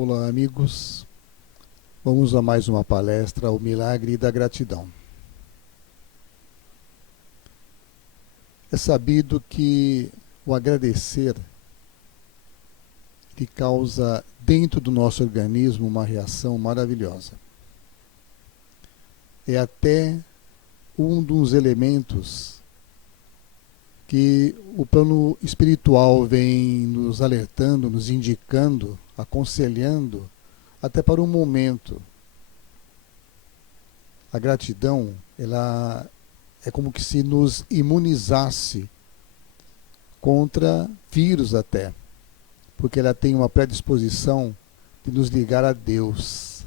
Olá, amigos. Vamos a mais uma palestra, O Milagre da Gratidão. É sabido que o agradecer que causa dentro do nosso organismo uma reação maravilhosa. É até um dos elementos que o plano espiritual vem nos alertando, nos indicando, aconselhando, até para um momento. A gratidão, ela é como que se nos imunizasse contra vírus até, porque ela tem uma predisposição de nos ligar a Deus.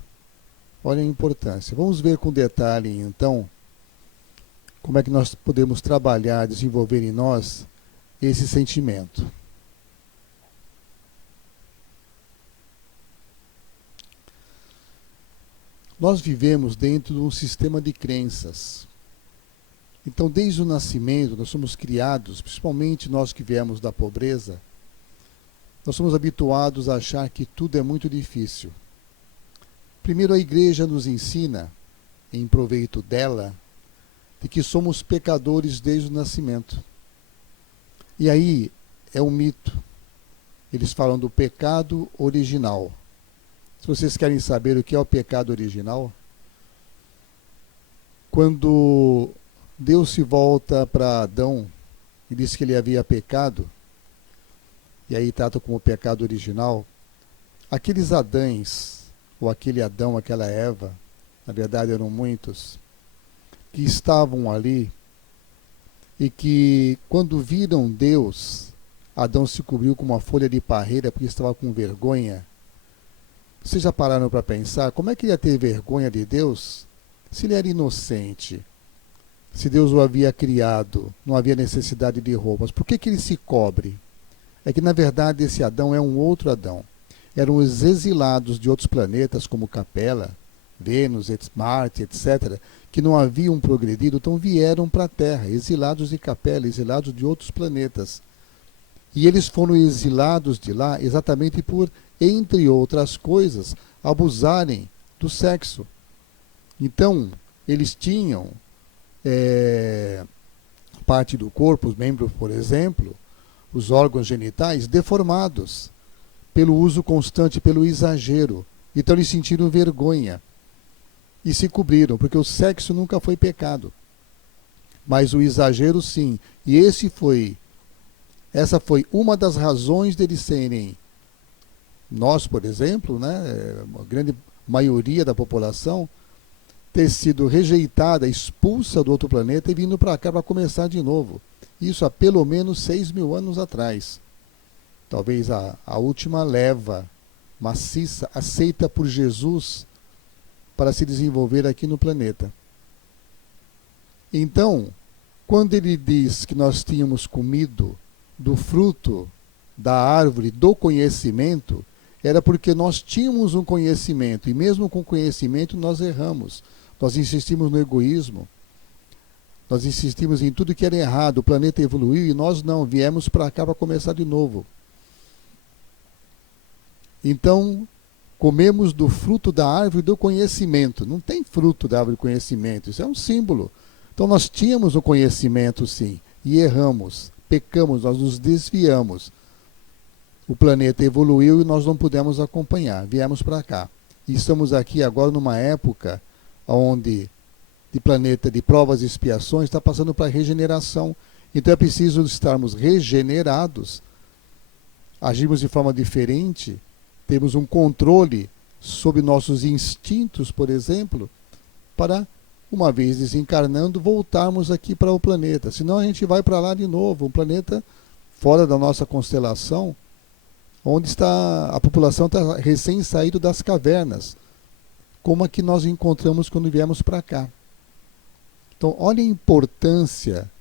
Olha a importância. Vamos ver com detalhe, então, como é que nós podemos trabalhar, desenvolver em nós esse sentimento. Nós vivemos dentro de um sistema de crenças. Então, desde o nascimento, nós somos criados, principalmente nós que viemos da pobreza, nós somos habituados a achar que tudo é muito difícil. Primeiro, a igreja nos ensina, em proveito dela, de que somos pecadores desde o nascimento. E aí é um mito. Eles falam do pecado original. Se vocês querem saber o que é o pecado original, quando Deus se volta para Adão e diz que ele havia pecado, e aí trata como pecado original, aqueles Adães, ou aquele Adão, aquela Eva, na verdade eram muitos, que estavam ali e que quando viram Deus, Adão se cobriu com uma folha de parreira porque estava com vergonha. Vocês já pararam para pensar como é que ele ia ter vergonha de Deus se ele era inocente? Se Deus o havia criado, não havia necessidade de roupas, por que ele se cobre? É que na verdade esse Adão é um outro Adão. Eram os exilados de outros planetas como Capela, Vênus, Marte, etc., que não haviam progredido, então vieram para a Terra, exilados de Capela, exilados de outros planetas. E eles foram exilados de lá exatamente por, entre outras coisas, abusarem do sexo. Então, eles tinham parte do corpo, os membros, por exemplo, os órgãos genitais deformados pelo uso constante, pelo exagero. Então eles sentiram vergonha e se cobriram, porque o sexo nunca foi pecado, mas o exagero sim. E essa foi uma das razões deles serem, nós, por exemplo, né, a grande maioria da população, ter sido rejeitada, expulsa do outro planeta e vindo para cá para começar de novo. Isso há pelo menos 6.000 anos atrás. Talvez a última leva maciça aceita por Jesus para se desenvolver aqui no planeta. Então, quando ele diz que nós tínhamos comido do fruto da árvore do conhecimento, era porque nós tínhamos um conhecimento, e mesmo com conhecimento nós erramos. Nós insistimos no egoísmo, nós insistimos em tudo que era errado, o planeta evoluiu e nós não, viemos para cá para começar de novo. Então, comemos do fruto da árvore do conhecimento. Não tem fruto da árvore do conhecimento, isso é um símbolo. Então nós tínhamos o conhecimento sim, e erramos, pecamos, nós nos desviamos. O planeta evoluiu e nós não pudemos acompanhar, viemos para cá. E estamos aqui agora numa época onde de planeta de provas e expiações está passando para regeneração. Então é preciso estarmos regenerados, agirmos de forma diferente, temos um controle sobre nossos instintos, por exemplo, para, uma vez desencarnando, voltarmos aqui para o planeta. Senão a gente vai para lá de novo, um planeta fora da nossa constelação, onde está a população está recém saído das cavernas, como a que nós encontramos quando viemos para cá. Então, olha a importância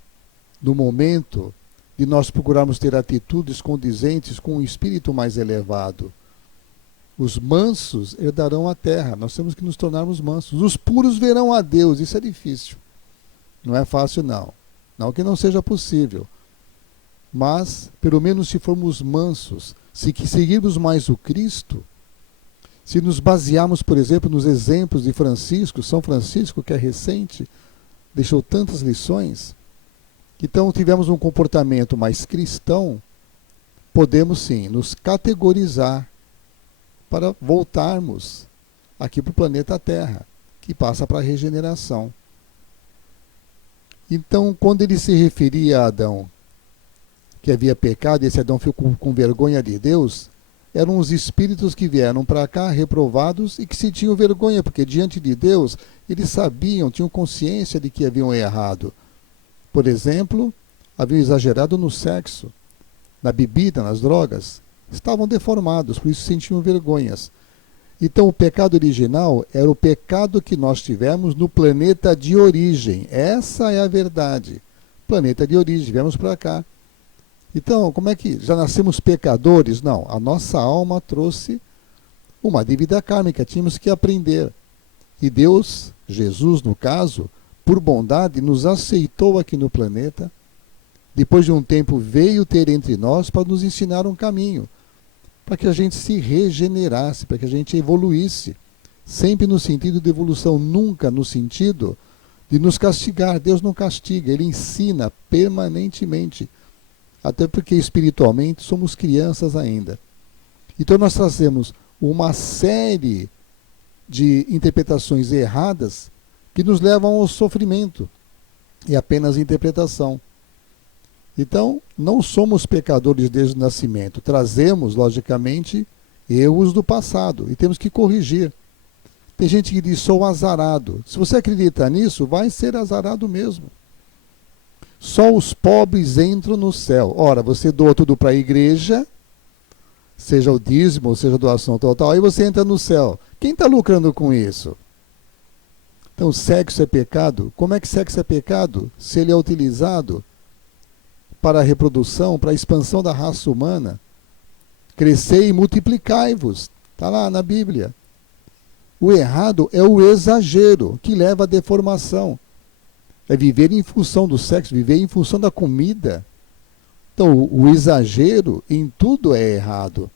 do momento de nós procurarmos ter atitudes condizentes com um espírito mais elevado. Os mansos herdarão a terra. Nós temos que nos tornarmos mansos. Os puros verão a Deus. Isso é difícil. Não é fácil, não. Não que não seja possível. Mas, pelo menos se formos mansos, se seguirmos mais o Cristo, Se nos basearmos, por exemplo, nos exemplos de Francisco, São Francisco, que é recente, deixou tantas lições, então tivemos um comportamento mais cristão, podemos sim nos categorizar para voltarmos aqui para o planeta Terra, que passa para a regeneração. Então, quando ele se referia a Adão, que havia pecado, e esse Adão ficou com vergonha de Deus, eram os espíritos que vieram para cá, reprovados, e que se tinham vergonha, porque diante de Deus, eles sabiam, tinham consciência de que haviam errado. Por exemplo, haviam exagerado no sexo, na bebida, nas drogas. Estavam deformados, por isso sentiam vergonhas. Então, o pecado original era o pecado que nós tivemos no planeta de origem. Essa é a verdade. Planeta de origem, viemos para cá. Então, como é que já nascemos pecadores? Não, a nossa alma trouxe uma dívida kármica, tínhamos que aprender. E Deus, Jesus no caso, por bondade, nos aceitou aqui no planeta. Depois de um tempo veio ter entre nós para nos ensinar um caminho, para que a gente se regenerasse, para que a gente evoluísse. Sempre no sentido de evolução, nunca no sentido de nos castigar. Deus não castiga, Ele ensina permanentemente. Até porque espiritualmente somos crianças ainda. Então nós trazemos uma série de interpretações erradas que nos levam ao sofrimento. É apenas interpretação. Então, não somos pecadores desde o nascimento. Trazemos, logicamente, erros do passado e temos que corrigir. Tem gente que diz, sou azarado. Se você acredita nisso, vai ser azarado mesmo. Só os pobres entram no céu. Ora, você doa tudo para a igreja, seja o dízimo, seja a doação total, aí você entra no céu. Quem está lucrando com isso? Então, sexo é pecado? Como é que sexo é pecado? Se ele é utilizado para a reprodução, para a expansão da raça humana. Crescei e multiplicai-vos. Está lá na Bíblia. O errado é o exagero, que leva à deformação. É viver em função do sexo, viver em função da comida. Então, o exagero em tudo é errado.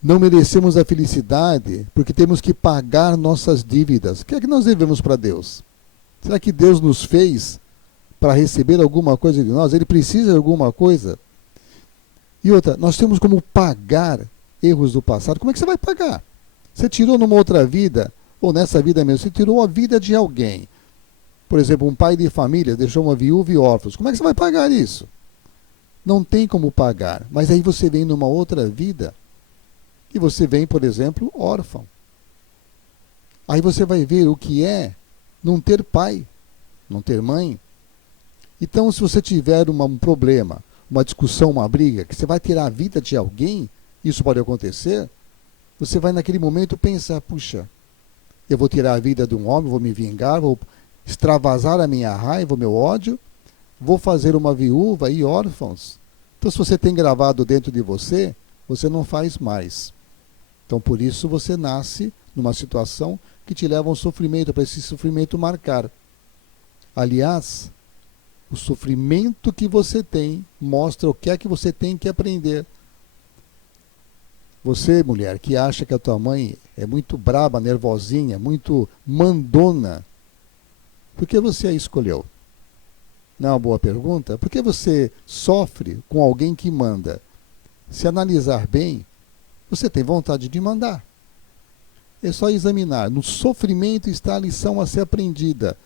Não merecemos a felicidade porque temos que pagar nossas dívidas. O que é que nós devemos para Deus? Será que Deus nos fez para receber alguma coisa de nós? Ele precisa de alguma coisa? E outra, nós temos como pagar erros do passado. Como é que você vai pagar? Você tirou numa outra vida, ou nessa vida mesmo, você tirou a vida de alguém. Por exemplo, um pai de família deixou uma viúva e órfãos. Como é que você vai pagar isso? Não tem como pagar. Mas aí você vem numa outra vida e você vem, por exemplo, órfão. Aí você vai ver o que é não ter pai, não ter mãe. Então, se você tiver um problema, uma discussão, uma briga, que você vai tirar a vida de alguém, isso pode acontecer, você vai naquele momento pensar, puxa, eu vou tirar a vida de um homem, vou me vingar, vou extravasar a minha raiva, o meu ódio, vou fazer uma viúva e órfãos. Então, se você tem gravado dentro de você, você não faz mais. Então, por isso, você nasce numa situação que te leva a um sofrimento, para esse sofrimento marcar. Aliás, o sofrimento que você tem mostra o que é que você tem que aprender. Você, mulher, que acha que a tua mãe é muito braba, nervosinha, muito mandona, por que você a escolheu? Não é uma boa pergunta? Por que você sofre com alguém que manda? Se analisar bem, você tem vontade de mandar. É só examinar. No sofrimento está a lição a ser aprendida.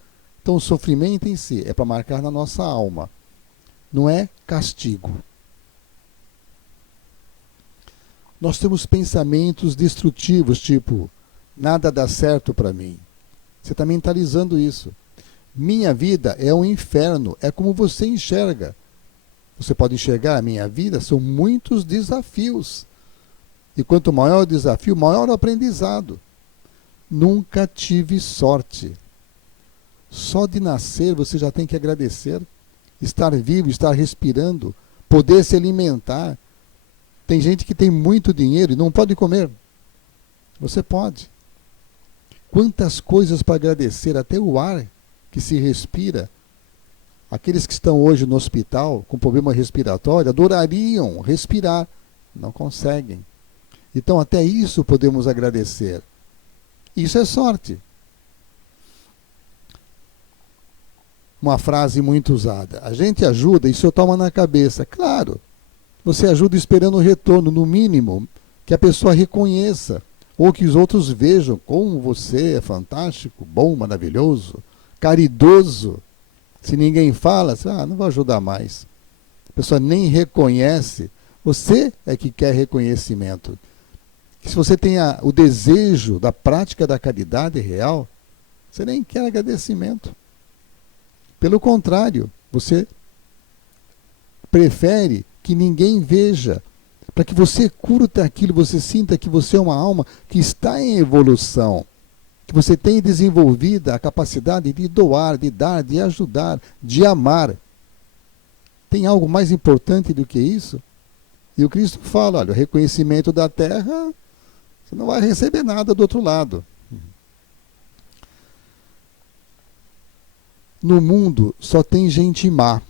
Então, o sofrimento em si é para marcar na nossa alma. Não é castigo. Nós temos pensamentos destrutivos, tipo, nada dá certo para mim. Você está mentalizando isso. Minha vida é um inferno, é como você enxerga. Você pode enxergar a minha vida, são muitos desafios. E quanto maior o desafio, maior o aprendizado. Nunca tive sorte. Só de nascer você já tem que agradecer. Estar vivo, estar respirando, poder se alimentar. Tem gente que tem muito dinheiro e não pode comer. Você pode. Quantas coisas para agradecer, até o ar que se respira. Aqueles que estão hoje no hospital com problema respiratório adorariam respirar, não conseguem. Então até isso podemos agradecer. Isso é sorte. Uma frase muito usada. A gente ajuda e só toma na cabeça. Claro, você ajuda esperando o retorno, no mínimo, que a pessoa reconheça, ou que os outros vejam como você é fantástico, bom, maravilhoso, caridoso. Se ninguém fala, não vou ajudar mais. A pessoa nem reconhece. Você é que quer reconhecimento. Se você tem o desejo da prática da caridade real, você nem quer agradecimento. Pelo contrário, você prefere que ninguém veja, para que você curta aquilo, você sinta que você é uma alma que está em evolução, que você tem desenvolvida a capacidade de doar, de dar, de ajudar, de amar. Tem algo mais importante do que isso? E o Cristo fala, olha, o reconhecimento da terra, você não vai receber nada do outro lado. No mundo só tem gente má.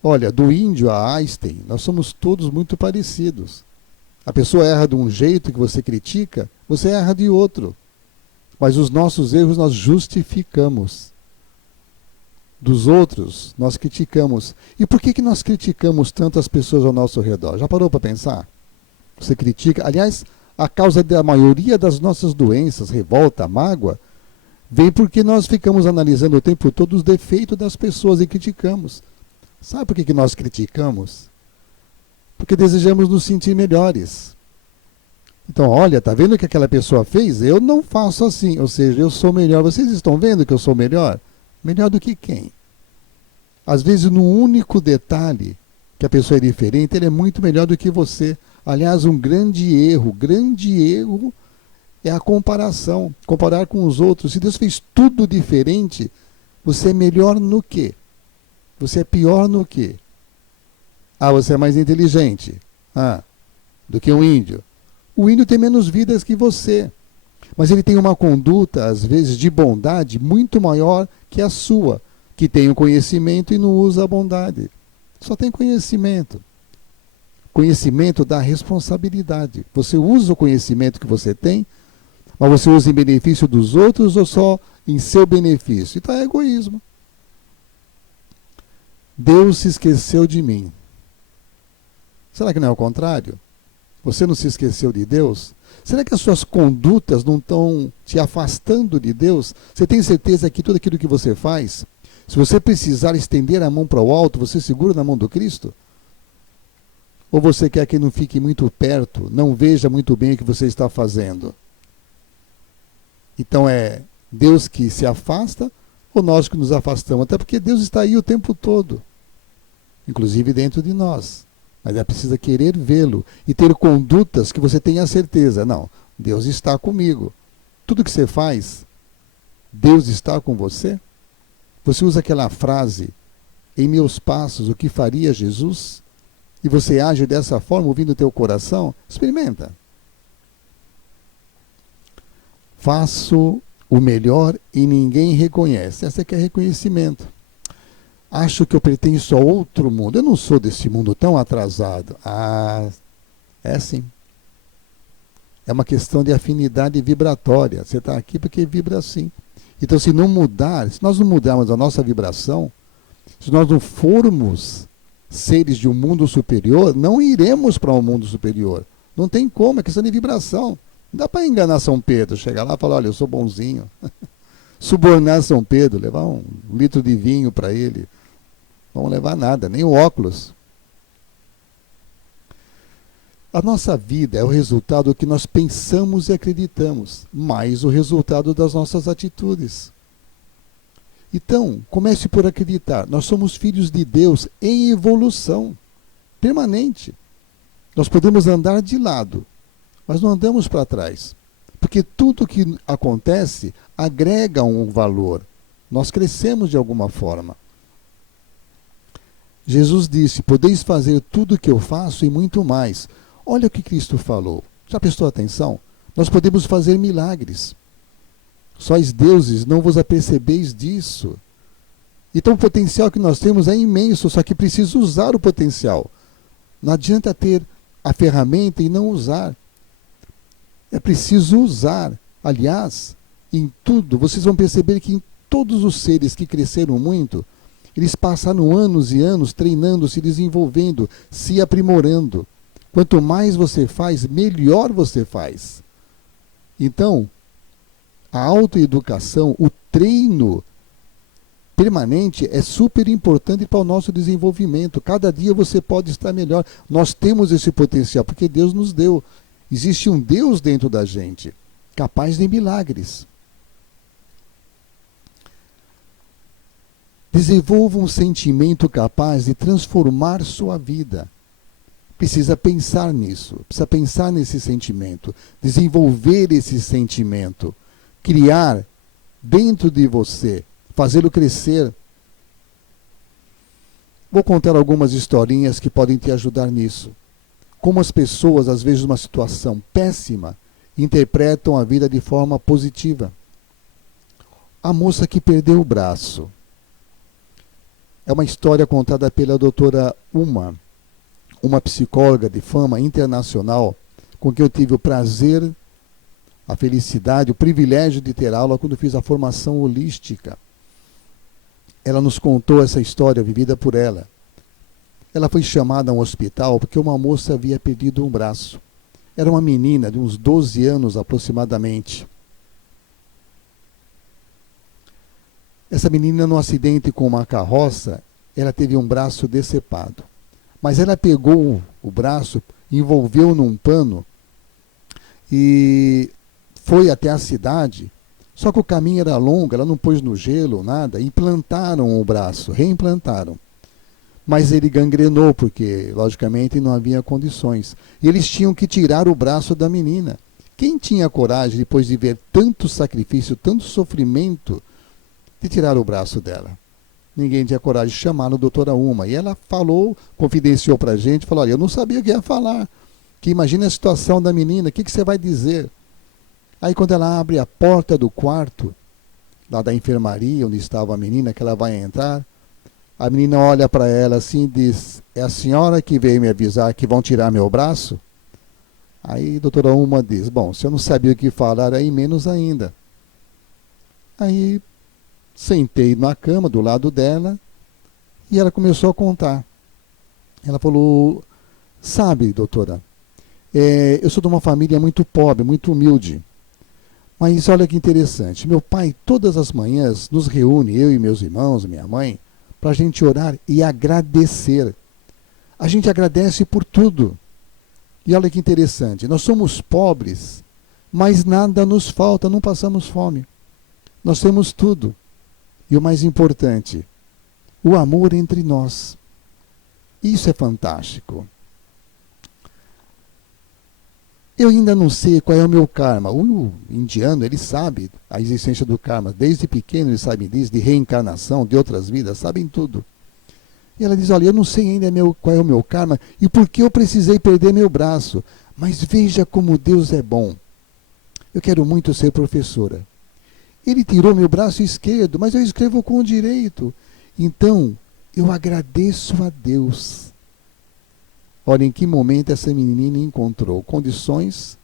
Olha, do índio a Einstein, nós somos todos muito parecidos. A pessoa erra de um jeito que você critica, você erra de outro. Mas os nossos erros nós justificamos. Dos outros, nós criticamos. E por que nós criticamos tanto as pessoas ao nosso redor? Já parou para pensar? Você critica. Aliás, a causa da maioria das nossas doenças, revolta, mágoa, vem porque nós ficamos analisando o tempo todo os defeitos das pessoas e criticamos. Sabe por que nós criticamos? Porque desejamos nos sentir melhores. Então, olha, tá vendo o que aquela pessoa fez? Eu não faço assim, ou seja, eu sou melhor. Vocês estão vendo que eu sou melhor? Melhor do que quem? Às vezes, num único detalhe, que a pessoa é diferente, ele é muito melhor do que você. Aliás, um grande erro é a comparação. Comparar com os outros. Se Deus fez tudo diferente, você é melhor no quê? Você é pior no quê? Você é mais inteligente do que um índio. O índio tem menos vidas que você. Mas ele tem uma conduta, às vezes, de bondade muito maior que a sua, que tem o conhecimento e não usa a bondade. Só tem conhecimento. Conhecimento dá responsabilidade. Você usa o conhecimento que você tem, mas você usa em benefício dos outros ou só em seu benefício? Então é egoísmo. Deus se esqueceu de mim. Será que não é o contrário? Você não se esqueceu de Deus? Será que as suas condutas não estão te afastando de Deus? Você tem certeza que tudo aquilo que você faz, se você precisar estender a mão para o alto, você segura na mão do Cristo? Ou você quer que não fique muito perto, não veja muito bem o que você está fazendo? Então é Deus que se afasta ou nós que nos afastamos? Até porque Deus está aí o tempo todo, inclusive dentro de nós. Mas é preciso querer vê-lo e ter condutas que você tenha certeza. Não, Deus está comigo. Tudo que você faz, Deus está com você? Você usa aquela frase, em meus passos, o que faria Jesus? E você age dessa forma, ouvindo o teu coração? Experimenta. Faço o melhor e ninguém reconhece. Essa aqui é reconhecimento. Acho que eu pertenço a outro mundo. Eu não sou desse mundo tão atrasado. É sim. É uma questão de afinidade vibratória. Você está aqui porque vibra assim. Então, se nós não mudarmos a nossa vibração, se nós não formos seres de um mundo superior, não iremos para um mundo superior. Não tem como, é questão de vibração. Não dá para enganar São Pedro, chegar lá e falar, olha, eu sou bonzinho. Subornar São Pedro, levar um litro de vinho para ele. Não vão levar nada, nem o óculos. A nossa vida é o resultado do que nós pensamos e acreditamos, mais o resultado das nossas atitudes. Então, comece por acreditar. Nós somos filhos de Deus em evolução permanente. Nós podemos andar de lado, mas não andamos para trás. Porque tudo que acontece agrega um valor. Nós crescemos de alguma forma. Jesus disse, podeis fazer tudo o que eu faço e muito mais. Olha o que Cristo falou. Já prestou atenção? Nós podemos fazer milagres. Sois deuses, não vos apercebeis disso. Então o potencial que nós temos é imenso, só que precisa usar o potencial. Não adianta ter a ferramenta e não usar. É preciso usar. Aliás, em tudo, vocês vão perceber que em todos os seres que cresceram muito, eles passaram anos e anos treinando, se desenvolvendo, se aprimorando. Quanto mais você faz, melhor você faz. Então, a autoeducação, o treino permanente é super importante para o nosso desenvolvimento. Cada dia você pode estar melhor. Nós temos esse potencial, porque Deus nos deu. Existe um Deus dentro da gente, capaz de milagres. Desenvolva um sentimento capaz de transformar sua vida. Precisa pensar nisso, precisa pensar nesse sentimento, desenvolver esse sentimento, criar dentro de você, fazê-lo crescer. Vou contar algumas historinhas que podem te ajudar nisso. Como as pessoas, às vezes, numa situação péssima, interpretam a vida de forma positiva. A moça que perdeu o braço. É uma história contada pela doutora Uma, uma psicóloga de fama internacional, com quem eu tive o prazer, a felicidade, o privilégio de ter aula quando fiz a formação holística. Ela nos contou essa história vivida por ela. Ela foi chamada a um hospital porque uma moça havia perdido um braço. Era uma menina de uns 12 anos aproximadamente. Essa menina, num acidente com uma carroça, ela teve um braço decepado. Mas ela pegou o braço, envolveu num pano e foi até a cidade. Só que o caminho era longo, ela não pôs no gelo, nada. Implantaram o braço, reimplantaram. Mas ele gangrenou, porque, logicamente, não havia condições. E eles tinham que tirar o braço da menina. Quem tinha coragem, depois de ver tanto sacrifício, tanto sofrimento, de tirar o braço dela? Ninguém tinha coragem de chamar a doutora Uma. E ela falou, confidenciou para a gente, falou, olha, eu não sabia o que ia falar. Que imagine a situação da menina, o que você vai dizer? Aí quando ela abre a porta do quarto, lá da enfermaria, onde estava a menina, que ela vai entrar, a menina olha para ela assim e diz, é a senhora que veio me avisar que vão tirar meu braço? Aí a doutora Uma diz, bom, se eu não sabia o que falar, aí menos ainda. Aí sentei na cama do lado dela e ela começou a contar. Ela falou, sabe, doutora, eu sou de uma família muito pobre, muito humilde. Mas olha que interessante, meu pai todas as manhãs nos reúne, eu e meus irmãos, minha mãe, para a gente orar e agradecer. A gente agradece por tudo. E olha que interessante, nós somos pobres, mas nada nos falta, não passamos fome. Nós temos tudo. E o mais importante, o amor entre nós. Isso é fantástico. Eu ainda não sei qual é o meu karma. O indiano, ele sabe a existência do karma. Desde pequeno ele sabe disso, de reencarnação, de outras vidas, sabem tudo. E ela diz, olha, eu não sei ainda qual é o meu karma e por que eu precisei perder meu braço. Mas veja como Deus é bom. Eu quero muito ser professora. Ele tirou meu braço esquerdo, mas eu escrevo com o direito. Então, eu agradeço a Deus. Olha em que momento essa menina encontrou condições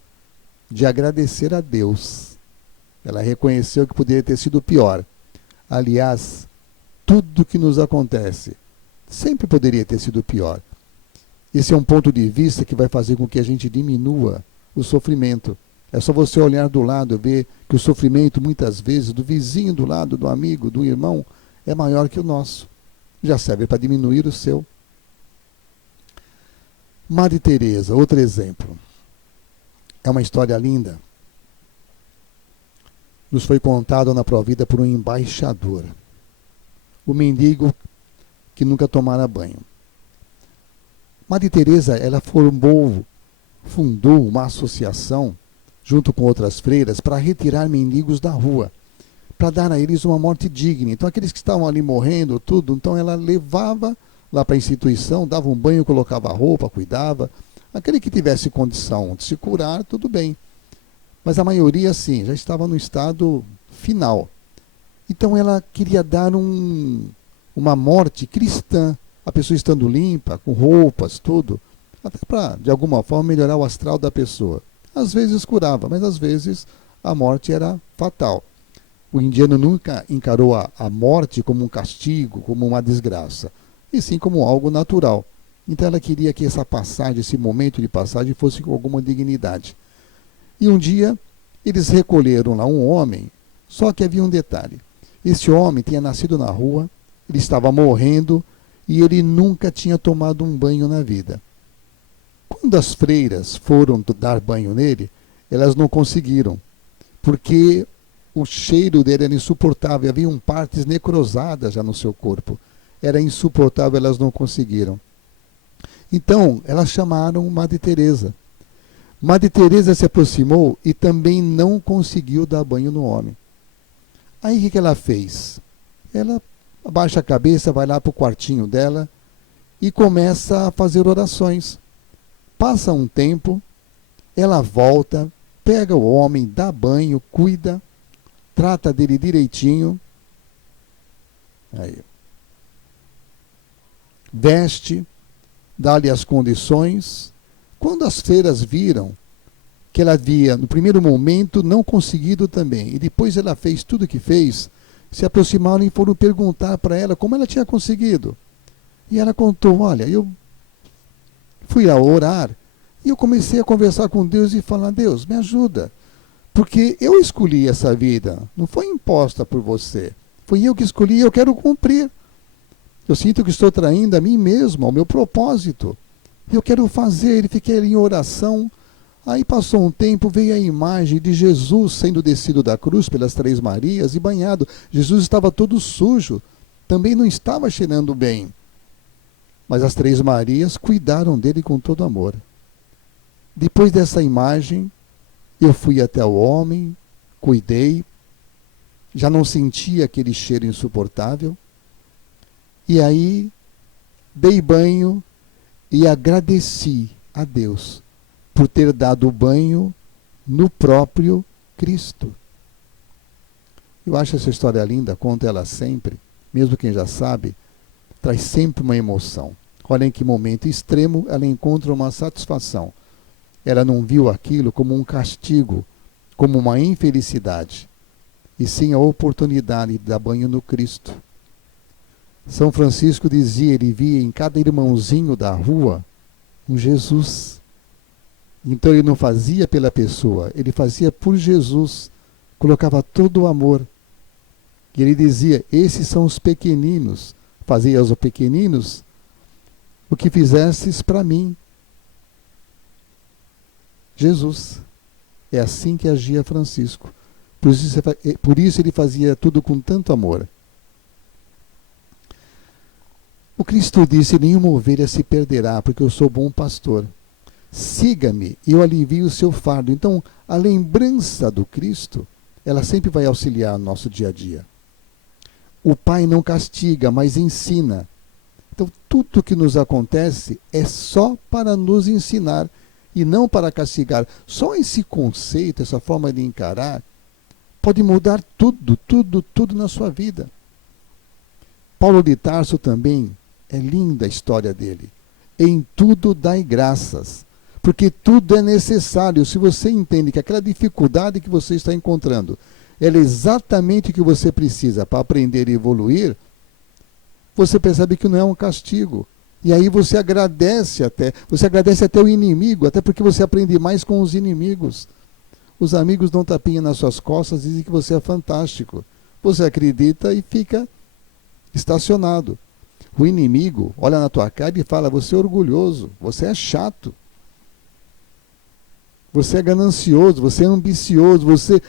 de agradecer a Deus. Ela reconheceu que poderia ter sido pior. Aliás, tudo que nos acontece sempre poderia ter sido pior. Esse é um ponto de vista que vai fazer com que a gente diminua o sofrimento. É só você olhar do lado e ver que o sofrimento, muitas vezes, do vizinho do lado, do amigo, do irmão, é maior que o nosso. Já serve para diminuir o seu. Madre Teresa, outro exemplo. É uma história linda. Nos foi contado na Provida por um embaixador. O mendigo que nunca tomara banho. Madre Teresa, ela fundou uma associação junto com outras freiras para retirar mendigos da rua, para dar a eles uma morte digna. Então aqueles que estavam ali morrendo, tudo, então ela levava lá para a instituição, dava um banho, colocava roupa, cuidava. Aquele que tivesse condição de se curar, tudo bem. Mas a maioria, sim, já estava no estado final. Então ela queria dar uma morte cristã, a pessoa estando limpa, com roupas, tudo. até para, de alguma forma, melhorar o astral da pessoa. Às vezes curava, mas às vezes a morte era fatal. O indiano nunca encarou a morte como um castigo, como uma desgraça, e sim como algo natural. Então ela queria que essa passagem, esse momento de passagem, fosse com alguma dignidade. E um dia eles recolheram lá um homem, só que havia um detalhe. Esse homem tinha nascido na rua, ele estava morrendo e ele nunca tinha tomado um banho na vida. Quando as freiras foram dar banho nele, elas não conseguiram, porque o cheiro dele era insuportável, haviam partes necrosadas já no seu corpo. Era insuportável, elas não conseguiram. Então, elas chamaram Madre Teresa. Madre Teresa se aproximou e também não conseguiu dar banho no homem. Aí o que ela fez? Ela abaixa a cabeça, vai lá para o quartinho dela e começa a fazer orações. Passa um tempo, ela volta, pega o homem, dá banho, cuida, trata dele direitinho. Aí. Veste, dá-lhe as condições. Quando as freiras viram que ela havia, no primeiro momento, não conseguido também, e depois ela fez tudo o que fez, se aproximaram e foram perguntar para ela como ela tinha conseguido. E ela contou, olha, eu fui a orar e eu comecei a conversar com Deus e falar, Deus, me ajuda, porque eu escolhi essa vida, não foi imposta por você, foi eu que escolhi e eu quero cumprir. Eu sinto que estou traindo a mim mesmo, ao meu propósito. Eu quero fazer, e fiquei ali em oração. Aí passou um tempo, veio a imagem de Jesus sendo descido da cruz pelas Três Marias e banhado. Jesus estava todo sujo, também não estava cheirando bem. Mas as Três Marias cuidaram dele com todo amor. Depois dessa imagem, eu fui até o homem, cuidei, já não sentia aquele cheiro insuportável. E aí, dei banho e agradeci a Deus por ter dado o banho no próprio Cristo. Eu acho essa história linda, conto ela sempre, mesmo quem já sabe, traz sempre uma emoção. Olha em que momento extremo ela encontra uma satisfação. Ela não viu aquilo como um castigo, como uma infelicidade, e sim a oportunidade de dar banho no Cristo. São Francisco dizia, ele via em cada irmãozinho da rua um Jesus. Então ele não fazia pela pessoa, ele fazia por Jesus, colocava todo o amor. E ele dizia, esses são os pequeninos, fazia aos pequeninos o que fizestes para mim. Jesus. É assim que agia Francisco. Por isso ele fazia tudo com tanto amor. O Cristo disse, nenhuma ovelha se perderá, porque eu sou bom pastor. Siga-me e eu alivio o seu fardo. Então, a lembrança do Cristo, ela sempre vai auxiliar no nosso dia a dia. O Pai não castiga, mas ensina. Então, tudo que nos acontece é só para nos ensinar e não para castigar. Só esse conceito, essa forma de encarar, pode mudar tudo na sua vida. Paulo de Tarso também, é linda a história dele. Em tudo dai graças, porque tudo é necessário. Se você entende que aquela dificuldade que você está encontrando, ela é exatamente o que você precisa para aprender e evoluir, você percebe que não é um castigo. E aí você agradece até o inimigo, até porque você aprende mais com os inimigos. Os amigos dão tapinha nas suas costas e dizem que você é fantástico. Você acredita e fica estacionado. O inimigo olha na tua cara e fala, você é orgulhoso, você é chato, você é ganancioso, você é ambicioso,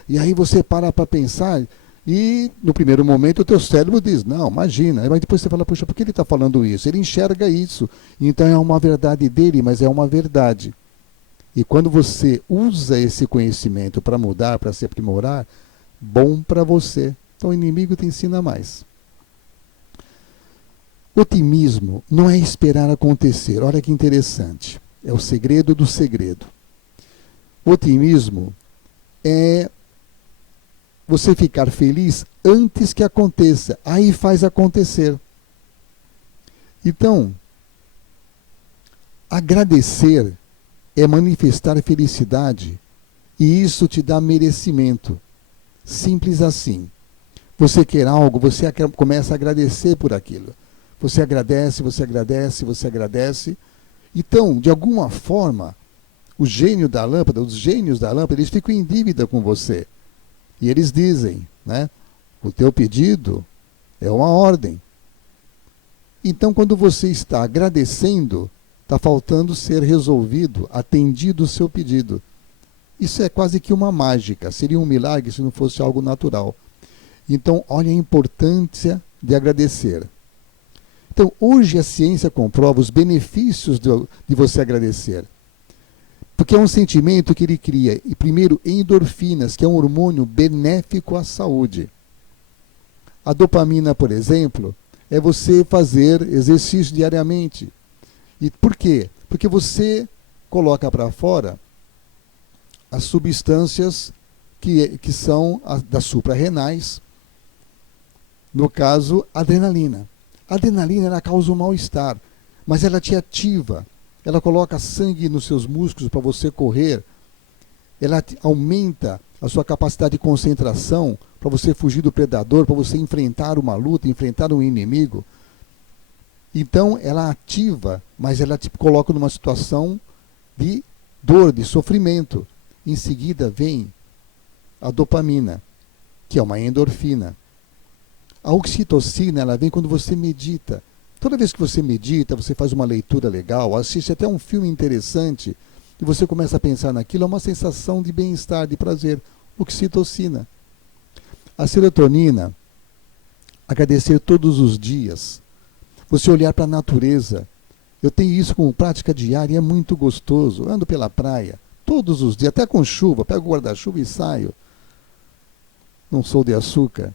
e aí você para pensar e no primeiro momento o teu cérebro diz, não, imagina, mas depois você fala, poxa, por que ele está falando isso? Ele enxerga isso, então é uma verdade dele, mas é uma verdade. E quando você usa esse conhecimento para mudar, para se aprimorar, bom para você. Então o inimigo te ensina mais. Otimismo não é esperar acontecer. Olha que interessante. É o segredo do segredo. Otimismo é você ficar feliz antes que aconteça. Aí faz acontecer. Então, Agradecer é manifestar felicidade e isso te dá merecimento. Simples assim. Você quer algo, você começa a agradecer por aquilo. Você agradece, você agradece, você agradece. Então, de alguma forma, o gênio da lâmpada, os gênios da lâmpada, eles ficam em dívida com você. E eles dizem, né? O teu pedido é uma ordem. Então, quando você está agradecendo, está faltando ser resolvido, atendido o seu pedido. Isso é quase que uma mágica, seria um milagre se não fosse algo natural. Então, olha a importância de agradecer. Então, hoje a ciência comprova os benefícios de você agradecer. Porque é um sentimento que ele cria, e primeiro, endorfinas, que é um hormônio benéfico à saúde. A dopamina, por exemplo, é você fazer exercício diariamente. E por quê? Porque você coloca para fora as substâncias que são das suprarrenais, no caso, adrenalina. A adrenalina ela causa um mal-estar, mas ela te ativa, ela coloca sangue nos seus músculos para você correr, ela aumenta a sua capacidade de concentração para você fugir do predador, para você enfrentar uma luta, enfrentar um inimigo. Então, ela ativa, mas ela te coloca numa situação de dor, de sofrimento. Em seguida vem a dopamina, que é uma endorfina. A oxitocina, ela vem quando você medita. Toda vez que você medita, você faz uma leitura legal, assiste até um filme interessante, e você começa a pensar naquilo, é uma sensação de bem-estar, de prazer. Oxitocina. A serotonina, agradecer todos os dias. Você olhar para a natureza. Eu tenho isso como prática diária e é muito gostoso. Eu ando pela praia, todos os dias, até com chuva, pego o guarda-chuva e saio. Não sou de açúcar.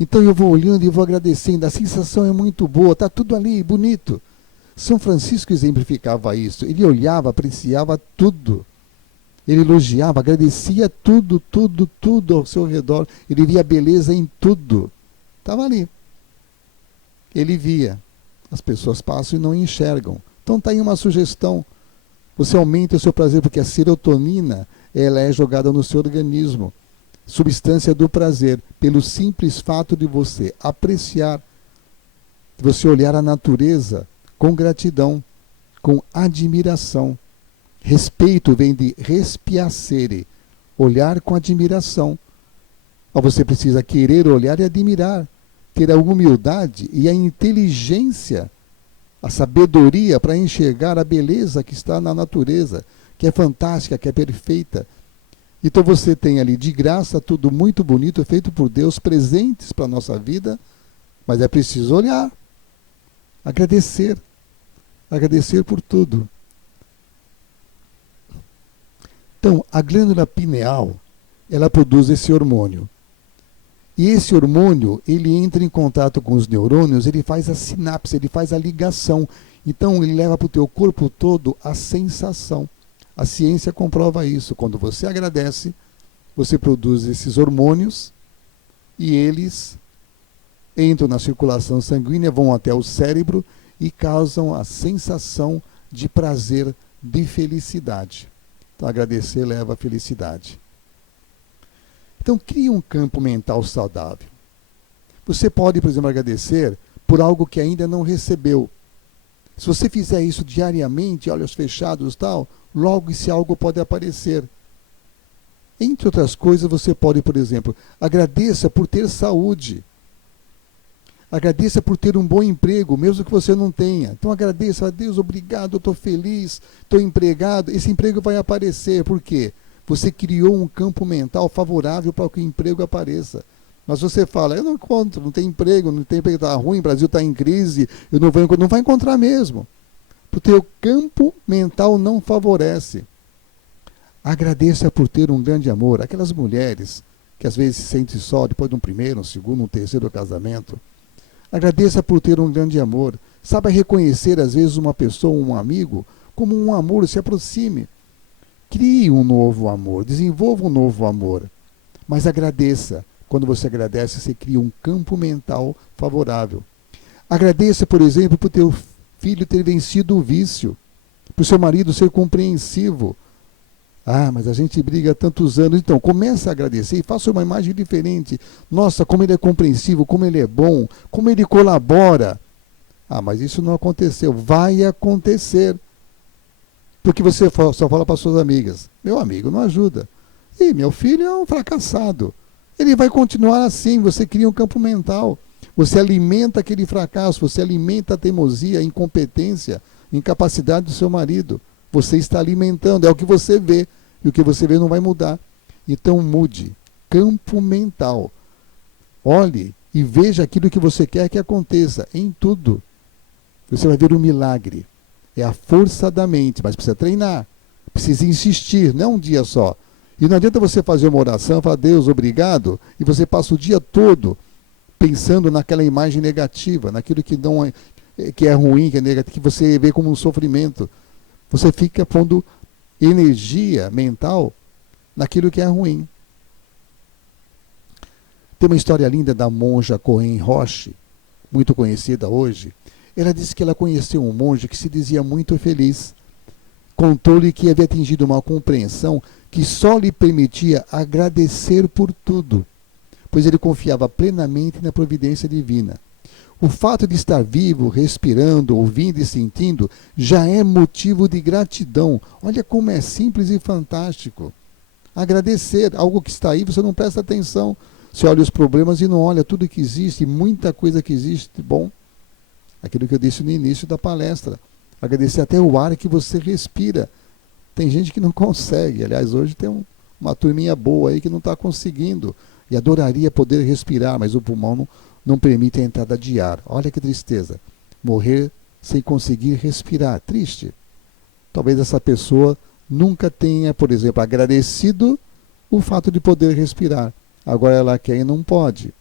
Então eu vou olhando e vou agradecendo, a sensação é muito boa, está tudo ali, bonito. São Francisco exemplificava isso, ele olhava, apreciava tudo. Ele elogiava, agradecia tudo, tudo, tudo ao seu redor. Ele via beleza em tudo. Estava ali. Ele via. As pessoas passam e não enxergam. Então está aí uma sugestão. Você aumenta o seu prazer, porque a serotonina ela é jogada no seu organismo. Substância do prazer, pelo simples fato de você apreciar, de você olhar a natureza com gratidão, com admiração. Respeito vem de respiacere, olhar com admiração. Você precisa querer olhar e admirar, ter a humildade e a inteligência, a sabedoria para enxergar a beleza que está na natureza, que é fantástica, que é perfeita. Então você tem ali de graça tudo muito bonito, feito por Deus, presentes para a nossa vida, mas é preciso olhar, agradecer por tudo. Então, a glândula pineal, ela produz esse hormônio. E esse hormônio, ele entra em contato com os neurônios, ele faz a sinapse, ele faz a ligação. Então, ele leva para o teu corpo todo a sensação. A ciência comprova isso. Quando você agradece, você produz esses hormônios e eles entram na circulação sanguínea, vão até o cérebro e causam a sensação de prazer, de felicidade. Então, agradecer leva à felicidade. Então, crie um campo mental saudável. Você pode, por exemplo, agradecer por algo que ainda não recebeu. Se você fizer isso diariamente, olhos fechados e tal, logo esse algo pode aparecer. Entre outras coisas, você pode, por exemplo, agradeça por ter saúde. Agradeça por ter um bom emprego, mesmo que você não tenha. Então agradeça a Deus, obrigado, eu estou feliz, estou empregado. Esse emprego vai aparecer. Por quê? Você criou um campo mental favorável para que o emprego apareça. Mas você fala, eu não encontro, não tem emprego, está ruim, o Brasil está em crise, eu não vai encontrar mesmo. Porque o campo mental não favorece. Agradeça por ter um grande amor. Aquelas mulheres que às vezes se sentem só depois de um primeiro, um segundo, um terceiro casamento. Agradeça por ter um grande amor. Saiba reconhecer, às vezes, uma pessoa, um amigo, como um amor, se aproxime. Crie um novo amor, desenvolva um novo amor. Mas agradeça. Quando você agradece, você cria um campo mental favorável. Agradeça, por exemplo, por teu filho ter vencido o vício. para o seu marido ser compreensivo. Ah, mas a gente briga há tantos anos. Então, comece a agradecer e faça uma imagem diferente. Nossa, como ele é compreensivo, como ele é bom, como ele colabora. Ah, mas isso não aconteceu. Vai acontecer. Porque você só fala para suas amigas. Meu amigo não ajuda. E meu filho é um fracassado. Ele vai continuar assim. Você cria um campo mental. Você alimenta aquele fracasso. Você alimenta a teimosia, a incompetência, a incapacidade do seu marido. Você está alimentando. É o que você vê. E o que você vê não vai mudar. Então mude. Campo mental. Olhe e veja aquilo que você quer que aconteça. Em tudo. Você vai ver um milagre. É a força da mente, mas precisa treinar. Precisa insistir, não é um dia só. E não adianta você fazer uma oração, falar, Deus, obrigado, e você passa o dia todo pensando naquela imagem negativa, naquilo que não é, que é ruim, que é negativo, que você vê como um sofrimento. Você fica pondo energia mental naquilo que é ruim. Tem uma história linda da monja Cohen Roche, muito conhecida hoje. Ela disse que ela conheceu um monge que se dizia muito feliz. Contou-lhe que havia atingido uma compreensão que só lhe permitia agradecer por tudo, pois ele confiava plenamente na providência divina. O fato de estar vivo, respirando, ouvindo e sentindo já é motivo de gratidão. Olha como é simples e fantástico. Agradecer, algo que está aí, você não presta atenção. Você olha os problemas e não olha tudo que existe, muita coisa que existe de bom. Aquilo que eu disse no início da palestra. Agradecer até o ar que você respira. Tem gente que não consegue. Aliás, hoje tem uma turminha boa aí que não está conseguindo. E adoraria poder respirar, mas o pulmão não permite a entrada de ar. Olha que tristeza. Morrer sem conseguir respirar. Triste. Talvez essa pessoa nunca tenha, por exemplo, agradecido o fato de poder respirar. Agora ela quer e não pode.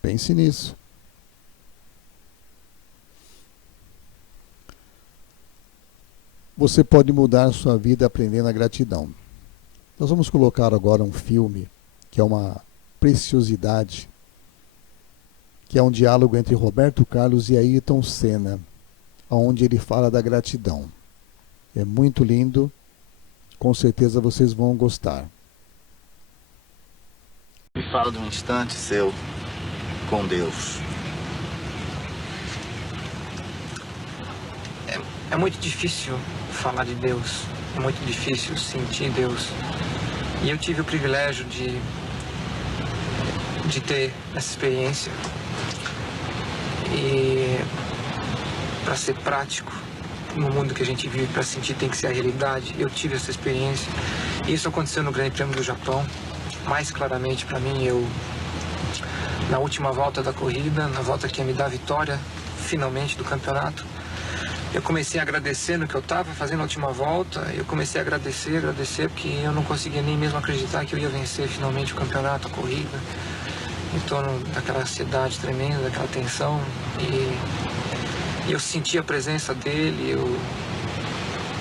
Pense nisso. Você pode mudar a sua vida aprendendo a gratidão. Nós vamos colocar agora um filme que é uma preciosidade, que é um diálogo entre Roberto Carlos e Ayrton Senna, onde ele fala da gratidão. É muito lindo, com certeza vocês vão gostar. Me fala de um instante seu com Deus. É muito difícil falar de Deus, é muito difícil sentir Deus. E eu tive o privilégio de ter essa experiência. E para ser prático, no mundo que a gente vive, para sentir tem que ser a realidade. Eu tive essa experiência. E isso aconteceu no Grande Prêmio do Japão. Mais claramente para mim, na última volta da corrida, na volta que ia me dar a vitória, finalmente, do campeonato, eu comecei a agradecer no que eu estava fazendo a última volta. Eu comecei a agradecer, porque eu não conseguia nem mesmo acreditar que eu ia vencer finalmente o campeonato, a corrida. Em torno daquela ansiedade tremenda, daquela tensão. E eu senti a presença dele, eu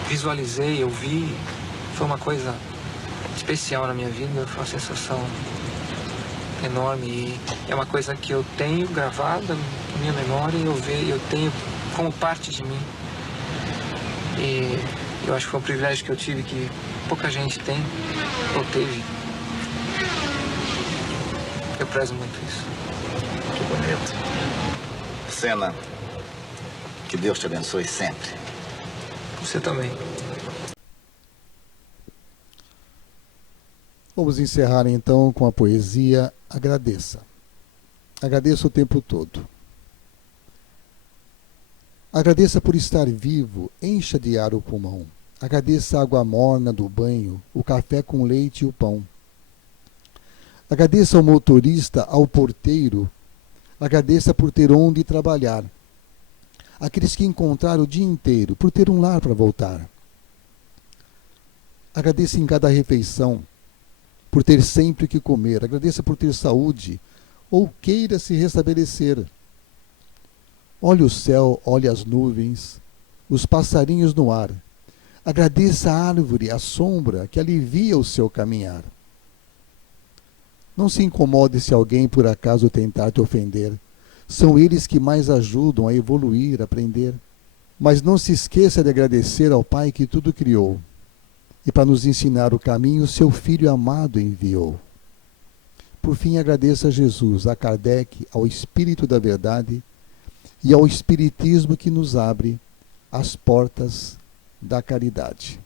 visualizei, eu vi. Foi uma coisa especial na minha vida, foi uma sensação enorme. E é uma coisa que eu tenho gravada na minha memória e eu tenho como parte de mim. E eu acho que foi um privilégio que eu tive que pouca gente tem ou teve. Eu prezo muito isso. Que bonito. Senna, que Deus te abençoe sempre. Você também. Vamos encerrar então com a poesia Agradeça. Agradeça o tempo todo. Agradeça por estar vivo, encha de ar o pulmão. Agradeça a água morna do banho, o café com leite e o pão. Agradeça ao motorista, ao porteiro. Agradeça por ter onde trabalhar. Aqueles que encontraram o dia inteiro, por ter um lar para voltar. Agradeça em cada refeição, por ter sempre o que comer. Agradeça por ter saúde, ou queira se restabelecer. Olhe o céu, olhe as nuvens, os passarinhos no ar. Agradeça a árvore, a sombra que alivia o seu caminhar. Não se incomode se alguém por acaso tentar te ofender. São eles que mais ajudam a evoluir, a aprender. Mas não se esqueça de agradecer ao Pai que tudo criou. E para nos ensinar o caminho, seu Filho amado enviou. Por fim, agradeça a Jesus, a Kardec, ao Espírito da Verdade e ao Espiritismo que nos abre as portas da caridade.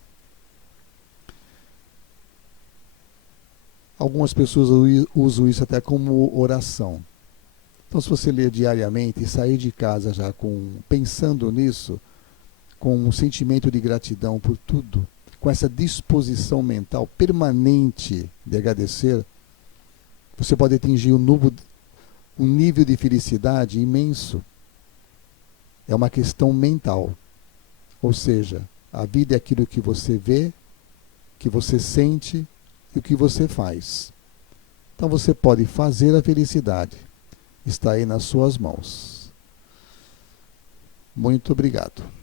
Algumas pessoas usam isso até como oração. Então, se você ler diariamente e sair de casa já pensando nisso, com um sentimento de gratidão por tudo, com essa disposição mental permanente de agradecer, você pode atingir um nível de felicidade imenso. É uma questão mental. Ou seja, a vida é aquilo que você vê, que você sente e o que você faz. Então você pode fazer a felicidade. Está aí nas suas mãos. Muito obrigado.